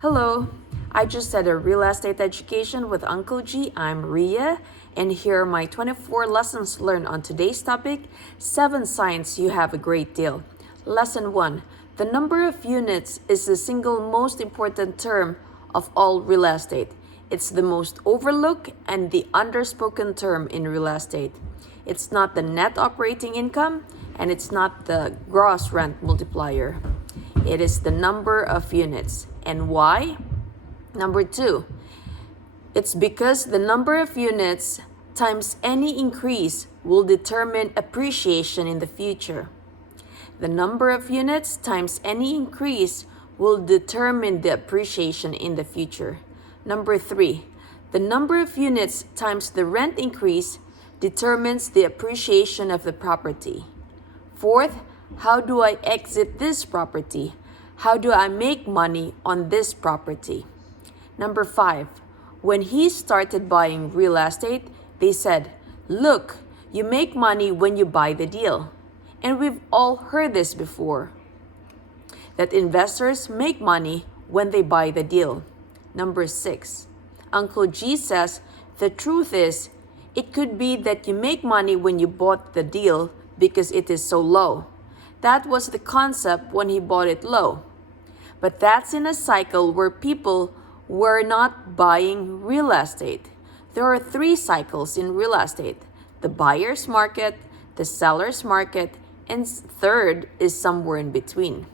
Hello, I just had a real estate education with Uncle G. I'm Ria, and here are my 24 lessons learned on today's topic 7 signs you have a great deal. Lesson 1. The number of units is the single most important term of all real estate. It's the most overlooked and the underspoken term in real estate. It's not the net operating income, and it's not the gross rent multiplier. It is the number of units. And why? Number 2, it's because the number of units times any increase will determine appreciation in the future. The number of units times any increase will determine the appreciation in the future. Number 3, the number of units times the rent increase determines the appreciation of the property. Fourth, how do I exit this property? How do I make money on this property? Number 5, when he started buying real estate, they said, look, you make money when you buy the deal. And we've all heard this before, that investors make money when they buy the deal. Number 6, Uncle G says, the truth is, it could be that you make money when you bought the deal because it is so low. That was the concept when he bought it low. But that's in a cycle where people were not buying real estate. There are 3 cycles in real estate: the buyer's market, the seller's market, and third is somewhere in between.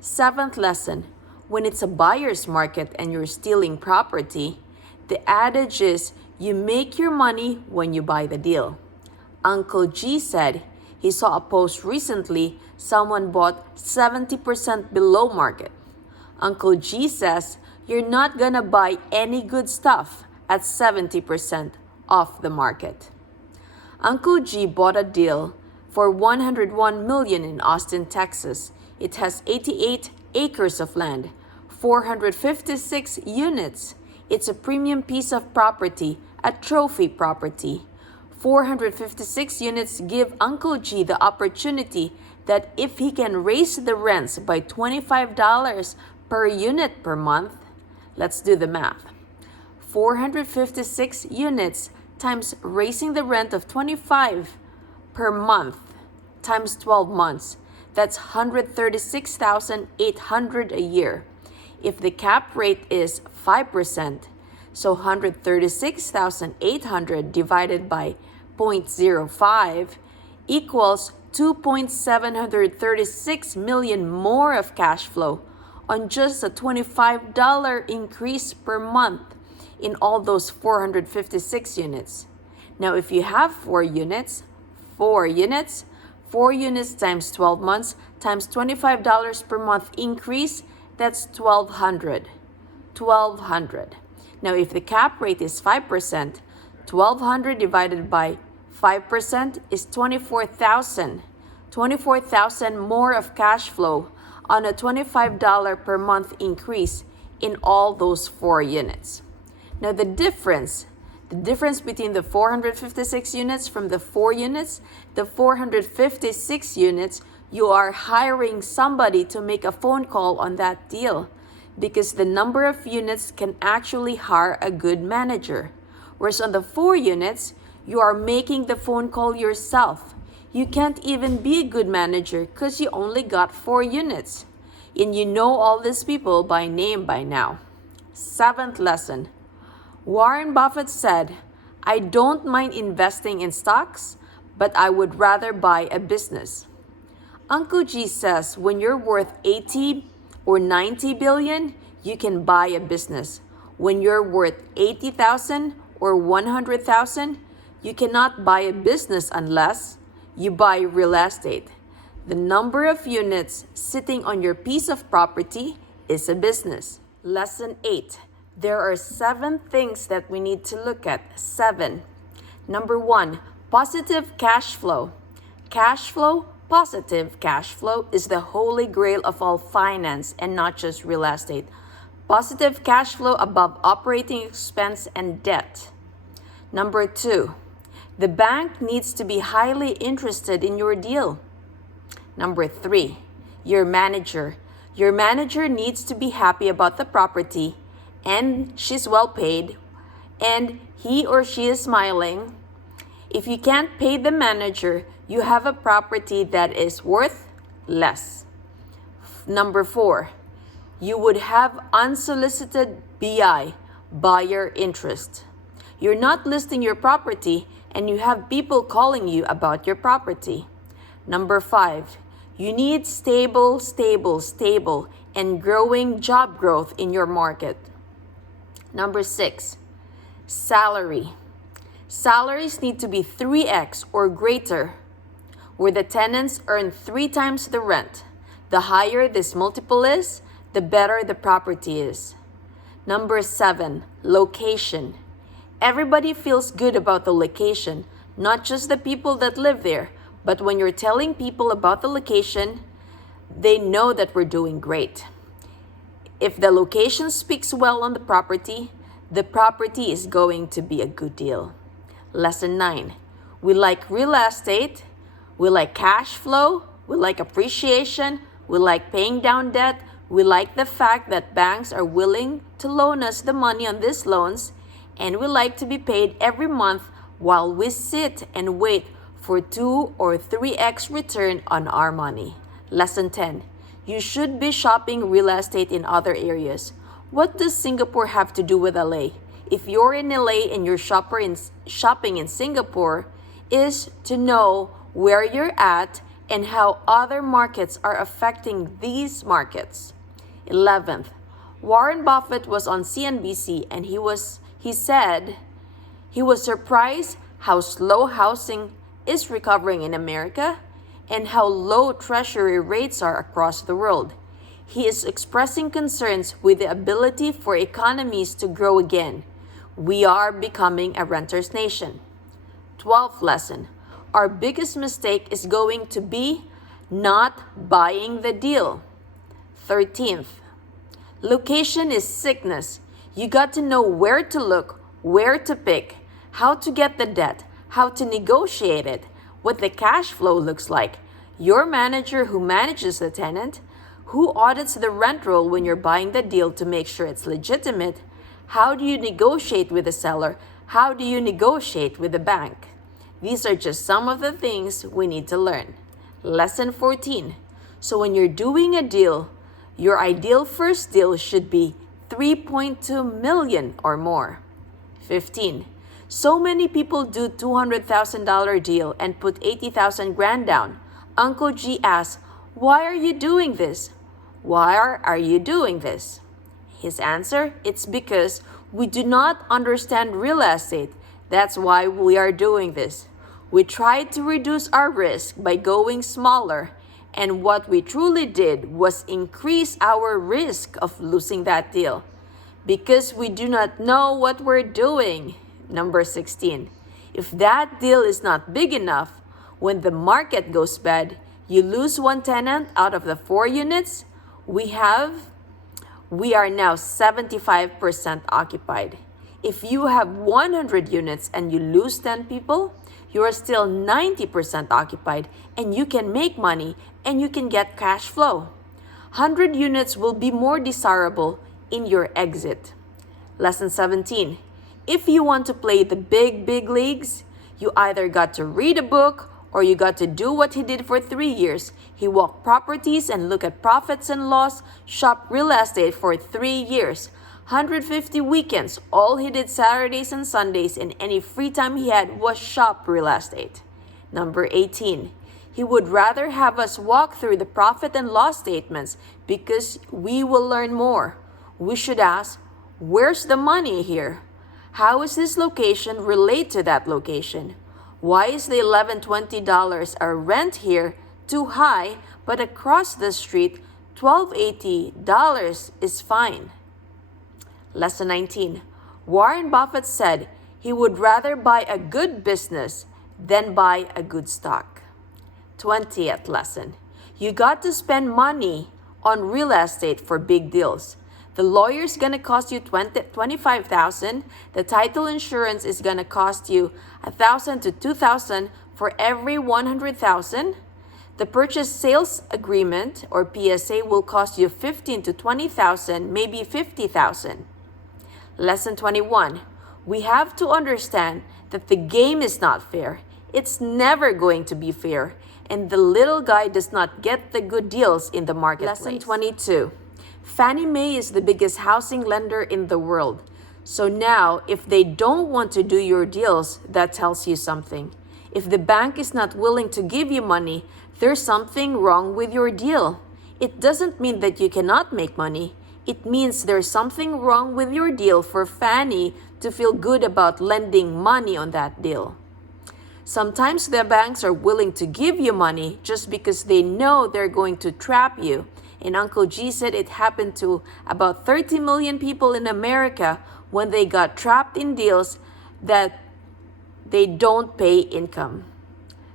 7th lesson, when it's a buyer's market and you're stealing property, the adage is you make your money when you buy the deal. Uncle G said he saw a post recently someone bought 70% below market. Uncle G says you're not gonna buy any good stuff at 70% off the market. Uncle G bought a deal for $101 million in Austin, Texas. It has 88 acres of land, 456 units. It's a premium piece of property, a trophy property. 456 units give Uncle G the opportunity that if he can raise the rents by $25 per unit per month, let's do the math. 456 units times raising the rent of $25 per month times 12 months, that's $136,800 a year. If the cap rate is 5%, so $136,800 divided by 0.05 equals $2.736 million more of cash flow on just a $25 increase per month in all those 456 units. Now, if you have 4 units times 12 months times $25 per month increase, that's $1,200. Now, if the cap rate is 5%, $1,200 divided by 5% is $24,000. $24,000 more of cash flow on a $25 per month increase in all those 4 units. Now the difference between the 456 units from the 4 units, the 456 units, you are hiring somebody to make a phone call on that deal because the number of units can actually hire a good manager. Whereas on the 4 units, you are making the phone call yourself. You can't even be a good manager because you only got 4 units. And you know all these people by name by now. 7th lesson. Warren Buffett said, I don't mind investing in stocks, but I would rather buy a business. Uncle G says when you're worth 80 or 90 billion, you can buy a business. When you're worth 80,000 or 100,000, you cannot buy a business unless you buy real estate. The number of units sitting on your piece of property is a business. Lesson 8. There are 7 things that we need to look at. 7. Number 1, positive cash flow. Positive cash flow is the holy grail of all finance and not just real estate. Positive cash flow above operating expense and debt. Number 2, the bank needs to be highly interested in your deal. Number 3, your manager. Your manager needs to be happy about the property and she's well paid and he or she is smiling. If you can't pay the manager, you have a property that is worth less. Number 4, you would have unsolicited BI, buyer interest. You're not listing your property and you have people calling you about your property. Number 5, you need stable, and growing job growth in your market. Number 6, salary. Salaries need to be 3x or greater, where the tenants earn 3 times the rent. The higher this multiple is, the better the property is. Number 7, location. Everybody feels good about the location, not just the people that live there, but when you're telling people about the location, they know that we're doing great. If the location speaks well on the property is going to be a good deal. Lesson 9, we like real estate, we like cash flow, we like appreciation, we like paying down debt, we like the fact that banks are willing to loan us the money on these loans, and we like to be paid every month while we sit and wait for 2 or 3x return on our money. Lesson 10, you should be shopping real estate in other areas. What does Singapore have to do with LA? If you're in LA and you're shopping in Singapore, is to know where you're at and how other markets are affecting these markets. 11th, Warren Buffett was on CNBC and he said he was surprised how slow housing is recovering in America and how low treasury rates are across the world. He is expressing concerns with the ability for economies to grow again. We are becoming a renter's nation. 12th lesson, our biggest mistake is going to be not buying the deal. 13th, location is sickness. You got to know where to look, where to pick, how to get the debt, how to negotiate it, what the cash flow looks like, your manager who manages the tenant, who audits the rent roll when you're buying the deal to make sure it's legitimate, how do you negotiate with the seller, how do you negotiate with the bank. These are just some of the things we need to learn. Lesson 14. So when you're doing a deal, your ideal first deal should be 3.2 million or more. 15. So many people do $200,000 deal and put 80,000 grand down. Uncle G asks, why are you doing this? Why are you doing this? His answer, it's because we do not understand real estate. That's why we are doing this. We tried to reduce our risk by going smaller, and what we truly did was increase our risk of losing that deal because we do not know what we're doing. Number 16, if that deal is not big enough, when the market goes bad, you lose one tenant out of the 4 units we are now 75% occupied. If you have 100 units and you lose 10 people, you are still 90% occupied and you can make money and you can get cash flow. 100 units will be more desirable in your exit. Lesson 17. If you want to play the big leagues, you either got to read a book or you got to do what he did for 3 years. He walked properties and looked at profits and loss, shopped real estate for 3 years. 150 weekends, all he did Saturdays and Sundays, and any free time he had was shop real estate. Number 18. He would rather have us walk through the profit and loss statements because we will learn more. We should ask, where's the money here? How is this location relate to that location? Why is the $11.20 a rent here too high, but across the street $12.80 is fine? Lesson 19. Warren Buffett said he would rather buy a good business than buy a good stock. 20th lesson. You got to spend money on real estate for big deals. The lawyer's gonna cost you $25,000. The title insurance is gonna cost you $1,000 to $2,000 for every $100,000. The purchase sales agreement or PSA will cost you $15,000 to $20,000, maybe $50,000. Lesson 21. We have to understand that the game is not fair. It's never going to be fair, and the little guy does not get the good deals in the marketplace. Lesson 22. Fannie Mae is the biggest housing lender in the world. So now, if they don't want to do your deals, that tells you something. If the bank is not willing to give you money, there's something wrong with your deal. It doesn't mean that you cannot make money. It means there's something wrong with your deal for Fannie to feel good about lending money on that deal. Sometimes the banks are willing to give you money just because they know they're going to trap you. And Uncle G said it happened to about 30 million people in America when they got trapped in deals that they don't pay income.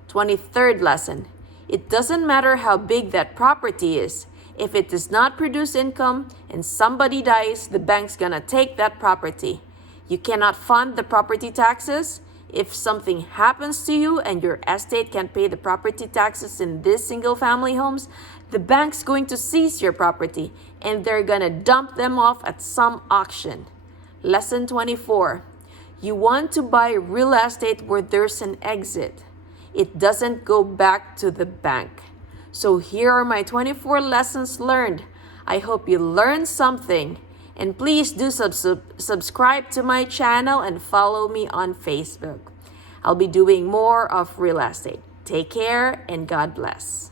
23rd lesson. It doesn't matter how big that property is. If it does not produce income and somebody dies, the bank's gonna take that property. You cannot fund the property taxes. If something happens to you and your estate can't pay the property taxes in these single-family homes, the bank's going to seize your property and they're gonna dump them off at some auction. Lesson 24. You want to buy real estate where there's an exit. It doesn't go back to the bank. So here are my 24 lessons learned. I hope you learned something. And please do subscribe to my channel and follow me on Facebook. I'll be doing more of real estate. Take care and God bless.